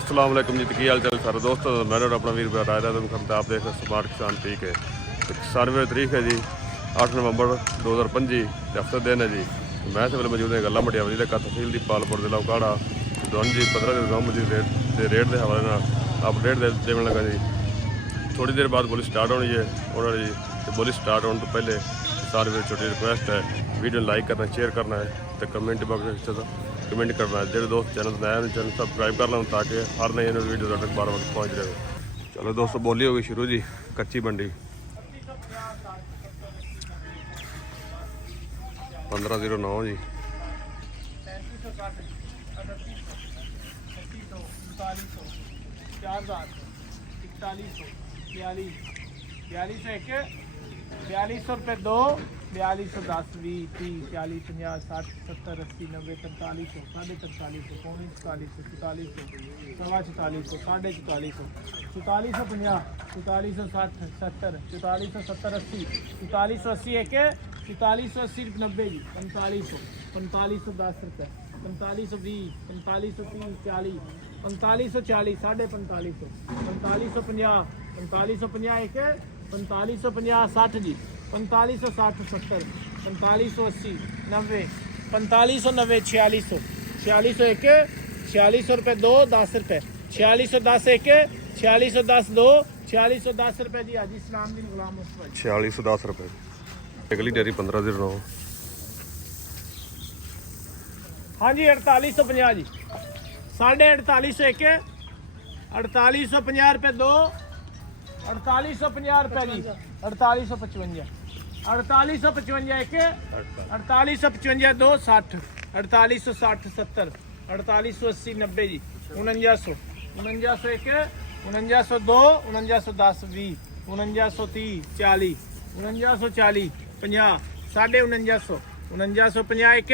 अस्सलाम वालेकुम जी, की हाल चाल सारे दोस्तों। मैं अपना वीर राय तुम खमता आप देख स्मार्ट किसान ठीक है। 97 तारीख है जी 8 नवंबर 2025 हफ्ते दिन है जी। मैं इस वे मौजूद है गला मटिया जी का तहसील दी पालपुर जिला उकाड़ा दुन जी 15 गाँव जी रेट के हवाले अपडेट देने लगा जी। थोड़ी देर बाद बोली स्टार्ट होनी है उन्होंने जी। तो बोली स्टार्ट होने तो पहले सारे मेरी छोटी रिक्वेस्ट है वीडियो लाइक करना, शेयर करना है तो कमेंट बॉक्स कमेंट करना है। जो दोस्त चैनल नया चैनल सबसक्राइब कर लो ताकि हर नई वीडियो तक बार बार पहुँच रहे। चलो दोस्तों बोली होगी शुरू जी। कच्ची मंडी 1509 जी। ₹42 रुपये दो, 4210 20 30 40 50 60 70 80 90 4300 साढ़े 4300 पौने 4400 4400 सवा 4400 साढ़े 4400 4450 4460 70 4470 80 4480 एक 4480 90 जी 4500 4510 रुपये 4520 4530 40 4540 साढ़े 4500 4550 4550 एक 4550 60 जी 4560 70 4580 90 4590 4600 4600 एक 4600 रुपये दो 10 रुपये 4610 एक 4610 दो 4610 रुपये जी हाजी इस्लाम दिन गुलाम मुस्तफा 4610 रुपये। अगली डेयरी 1509। हाँ जी 4850 जी 4850 एक 4850 रुपये दो 4850 रुपये जी 4855 4855 एक 4855 दो 60 4860 70 4880 90 जी 4900 4900 एक 4900 दो 4910 20 4930 40 4940 50 साढ़े 4900 4950 एक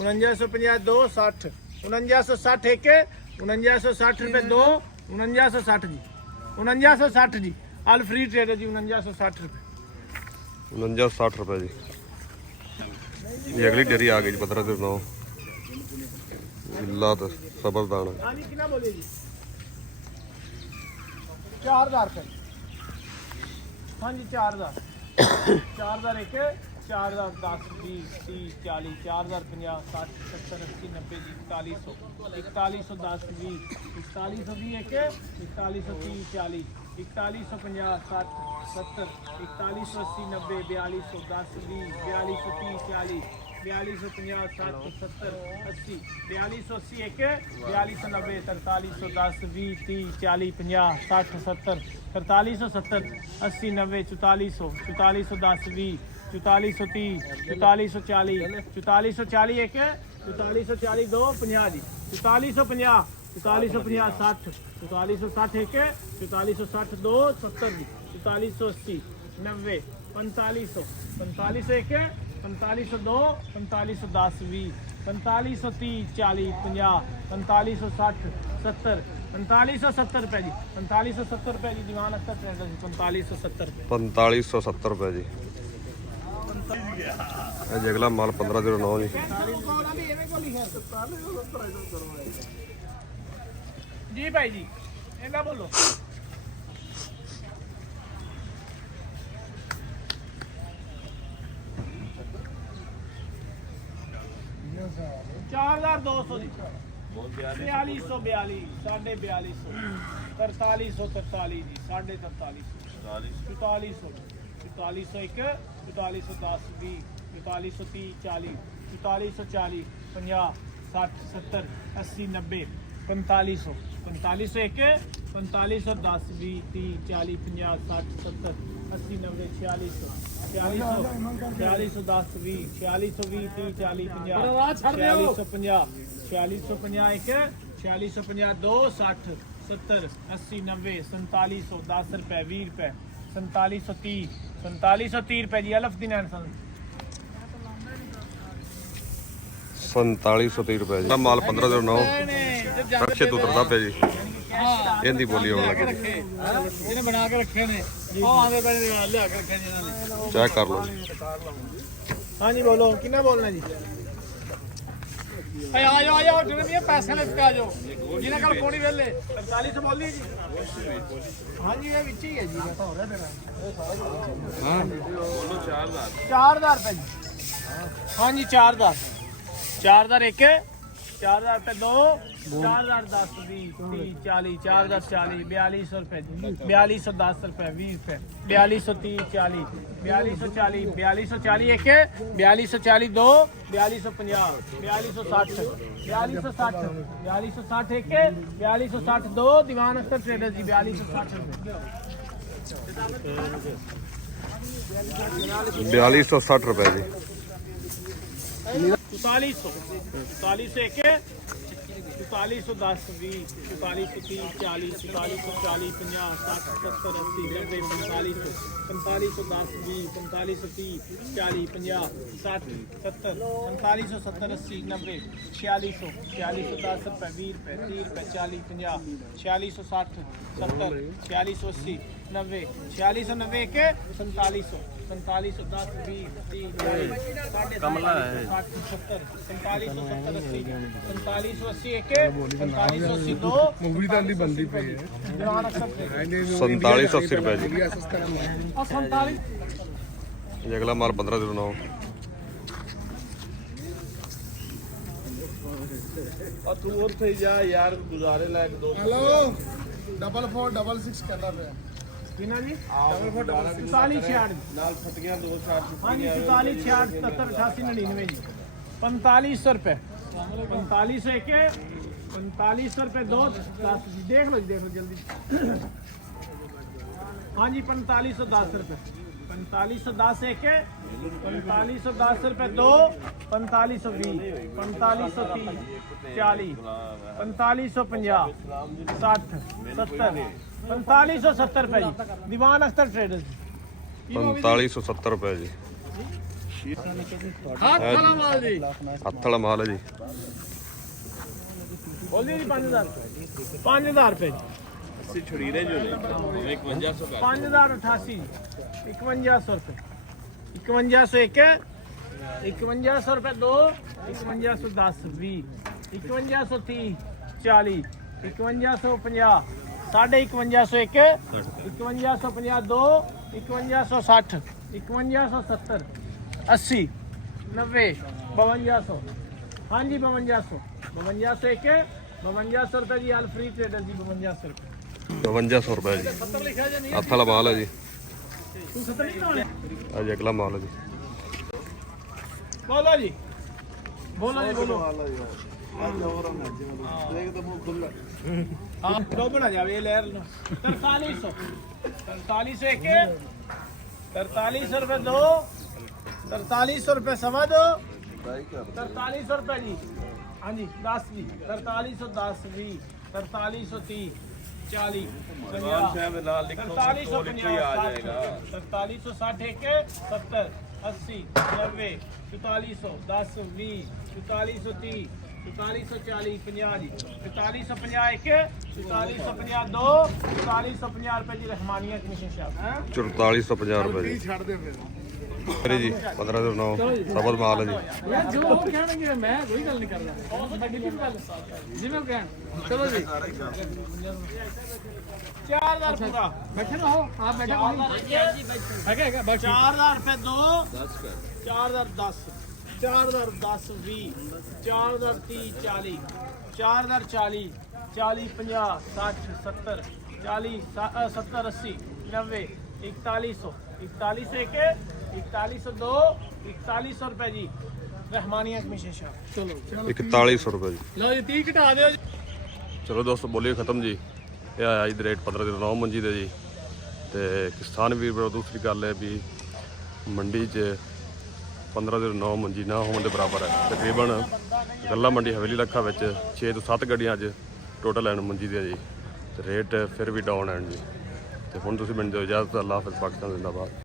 4950 दो 60 4960 एक 4960 रुपये दो 4960 जी 4960 जी अल फ्री ट्रेड है जी 4960 रुपये 4960 रुपये जी। ये अगली डेयरी आ गई जी 1509 जिला तो सबरदाना। हाँ जी कितना बोलिए जी 4000 रुपये। हाँ जी 4000 4000 एक 4000 10 20 30 40 4050 60 70 80 90 जी 4100 10 20 4120 एक 4130 40 4150 60 70 4180 90 4200 10 20 4230 40 4250 60 70 80 4280 एक 4290 4310 20 30 40 50 60 70 4370 80 90 4400 4410 20 4430 4440 4440 एक 4440 दो 50 जी 4450 4450 60 4460 एक 4460 दो 70 जी 4480 90 4500 4500 एक 4500 दो 4510 20 4530 40 50 4560 70 4570 रुपये जी 4570 रुपये जी दीवान अख्तर ट्रेडर जी 4570 4570 रुपये जी। अगला माल 1509 जी। जी भाई जी इतना बोलो 4200 जी 4242 साढ़े 4200 4343 जी साढ़े 4300 4400 एक 4410 20 4430 40 4440 50 60 70 80 90 4500 4500 एक 4510 20 30 40 50 60 70 80 90 4600 4610 20 4620 30 40 50 4650 एक 4650 दो 60 70 80 90 4700 10 रुपये 20 रुपये 4730 4730 रुपये जी अलफ दिन 4730 रुपये जी। माल 1509 रक्षे तो उतरता पे जी। हिंदी बोली होने लगी ਇਹਨੇ ਬਣਾ ਕੇ ਰੱਖੇ ਨੇ ਉਹ ਆਂਦੇ ਬਣੇ ਲਿਆ ਕੇ ਰੱਖੇ ਜਿਨ੍ਹਾਂ ਨੇ चेक कर लो। हाँ जी बोलो कितना बोलना जी ਆ ਜਾਓ ਜਿਹੜੇ ਪੈਸੇ ਲੈ ਕੇ ਆ ਜਾਓ ਜਿਹਨਾਂ ਕੋਲ ਪੌੜੀ ਵੇਲੇ 45 ਬੋਲੀ ਜੀ ਹਾਂਜੀ ਇਹ ਵਿੱਚ ਹੀ ਹੈ ਜੀ ਤਾਂ ਹੋ ਰਿਹਾ ਤੇਰਾ ਹਾਂ ਬੋਲੋ 4000 ਰੁਪਏ ਜੀ ਹਾਂਜੀ 4000 ਇੱਕ 4000 ਰੁਪਏ ਦੋ 4000 10 20 30 40 4040 4200 ਰੁਪਏ ਜੀ 4210 ਰੁਪਏ 20 ਰੁਪਏ 4230 40 4240 4240 ਇੱਕ 4240 ਦੋ 4250 4260 4260 4260 ਇੱਕ 4260 ਦੋ ਦੀਵਾਨ ਅਖਤਰ ਟ੍ਰੇਡਰ ਜੀ 4260 ਰੁਪਏ 4260 ਰੁਪਏ ਜੀ 4400 ਇੱਕ 4410 20 4430 40 4440 50 60 70 80 90 4510 20 4530 40 50 60 70 4570 80 90 4600 4610 ਰੁਪਏ 20 ਰੁਪਏ 30 ਰੁਪਏ 40 50 4660 70 4680 90 4690 ਇੱਕ 4700 4710 20 30 ਕਮਲਾ ਹੈ 70 4570 80 4580 ਇੱਕ 4580 ਦੋ मूवी तो नहीं बनती पई है ਜਵਾਨ ਅਕਸਰ 4780 ਰੁਪਏ ਜੀ ਆ 47 ਇਹ ਅਗਲਾ ਮਾਲ 1509 और तू और थे जा यार गुजारे लायक दोस्त हेलो 4466 कहता पे ਕਿੰਨਾ ਜੀ 4466 नाल फटियां दो चार ਹਾਂਜੀ 4466 77 88 99 ਜੀ 4500 ਰੁਪਏ 4500 ਇੱਕ 4500 ਰੁਪਏ ਦੋ 10 ਜੀ ਦੇਖ ਲਓ ਜਲਦੀ ਹਾਂਜੀ 4510 ਰੁਪਏ 4510 ਇੱਕ 4510 ਰੁਪਏ ਦੋ 4520 4530 40 4550 60 70 4570 ਰੁਪਏ ਜੀ ਦੀਵਾਨ ਅਖਤਰ ਟ੍ਰੇਡਰਸ 4570 ਰੁਪਏ ਜੀ ਹੱਥ ਵਾਲਾ ਮਾਲ ਜੀ ਹੱਥ ਵਾਲਾ ਮਾਲ ਹੈ ਜੀ ਬੋਲੀ ਜੀ 5000 ਰੁਪਏ से छुरीरे जो ले 5100 का 5088 5100 ਰੁਪਏ 5100 ਇੱਕ 5100 ਰੁਪਏ ਦੋ 5110 20 5130 40 5150 ਸਾਢੇ 5100 ਇੱਕ 5150 ਦੋ 5160 5170 80 90 5200 ਹਾਂਜੀ 5200 5200 ਇੱਕ 5200 ਰੁਪਏ ਜੀ ਅਲਫਰੀ ਟ੍ਰੇਡਰ ਜੀ 5200 ਰੁਪਏ 5200 ਰੁਪਏ ਜੀ 70 ਲਿਖਿਆ ਜਾਂ ਨਹੀਂ ਹੱਥ ਵਾਲਾ ਮਾਲ ਹੈ ਜੀ ਤੂੰ 70 ਨਹੀਂ ਲਾਉਣਾ ਅੱਜ ਅਗਲਾ ਮਾਲ ਹੈ ਜੀ ਬੋਲੋ ਜੀ ਬੋਲੋ देख तो मुंह खुला ਹਾਂ ਡੋਬ ਨਾ ਜਾਵੇ ਇਹ ਲਹਿਰ ਨੂੰ 4300 4300 ਇੱਕ 4300 ਰੁਪਏ ਦੋ 4300 ਰੁਪਏ ਸਵਾ ਦੋ 4300 ਰੁਪਏ ਜੀ ਹਾਂਜੀ 10 ਜੀ 4310 20 4330 40 50 साहब लाल लिखो 4350 आ जाएगा 4360 ਇੱਕ 70 80 90 4400 10 20 4430 4440 50 ਜੀ 4450 ਇੱਕ 4450 ਦੋ 4450 ਰੁਪਏ ਜੀ ਰਹਿਮਾਨੀਆ ਕਮਿਸ਼ਨ ਸ਼ਾਪ ਹੈ 4450 ਰੁਪਏ ਜੀ छाड़ दे फिर ਅਰੇ ਜੀ 1509 ਸਬਦ ਮਾਲ ਹੈ ਜੀ ਯਾਰ ਜੋ ਉਹ ਕਹਿਣਗੇ ਮੈਂ ਕੋਈ ਗੱਲ ਨਹੀਂ ਕਰਦਾ ਉਹ ਵੱਡੀ ਦੀ ਗੱਲ ਜਿਵੇਂ ਉਹ ਕਹਿਣ ਚਲੋ ਜੀ 4000 ਪੂਰਾ ਬੈਠੇ ਰਹੋ ਆਪ ਬੈਠੇ ਹੈਗਾ ਬਸ 4000 ਰੁਪਏ ਦੋ 10 ਕਰ 4010 4010 20 4030 40 4040 40 50 60 70 40 70 80 90 4100 4100 ਇੱਕ 4102 4100 ਰੁਪਏ ਜੀ ਰਹਿਮਾਨੀਆ ਕਮਿਸ਼ਨ ਸ਼ਾਪ ਚਲੋ 4100 ਰੁਪਏ ਜੀ ਲਓ ਜੀ 30 ਘਟਾ ਦਿਓ ਜੀ ਚਲੋ ਦੋਸਤੋ ਬੋਲੀਏ ਖਤਮ ਜੀ ਇਹ ਆਇਆ ਜੀ ਰੇਟ 1509 ਮੰਜੀ ਦੇ ਜੀ ਤੇ ਕਿਸਾਨ ਵੀਰ ਬਰੋ ਦੂਸਰੀ ਗੱਲ ਹੈ ਵੀ ਮੰਡੀ 'ਚ 1509 ਮੰਜੀ ਨਾ ਹੋਣ ਦੇ ਬਰਾਬਰ ਹੈ ਤਕਰੀਬਨ ਗੱਲਾ ਮੰਡੀ ਹਵੇਲੀ ਲੱਖਾ ਵਿੱਚ 6 ਤੋਂ 7 ਗੱਡੀਆਂ ਅੱਜ ਟੋਟਲ ਐਨ ਮੰਜੀ ਦੇ ਜੀ ਤੇ ਰੇਟ ਫਿਰ ਵੀ ਡਾਊਨ ਐਨ ਜੀ ਤੇ ਹੁਣ ਤੁਸੀਂ ਮੈਨੂੰ ਦਿਓ ਇਜਾਜ਼ਤ ਅੱਲਾਹ ਹਾਫਿਜ਼ ਪਾਕਿਸਤਾਨ ਜ਼ਿੰਦਾਬਾਦ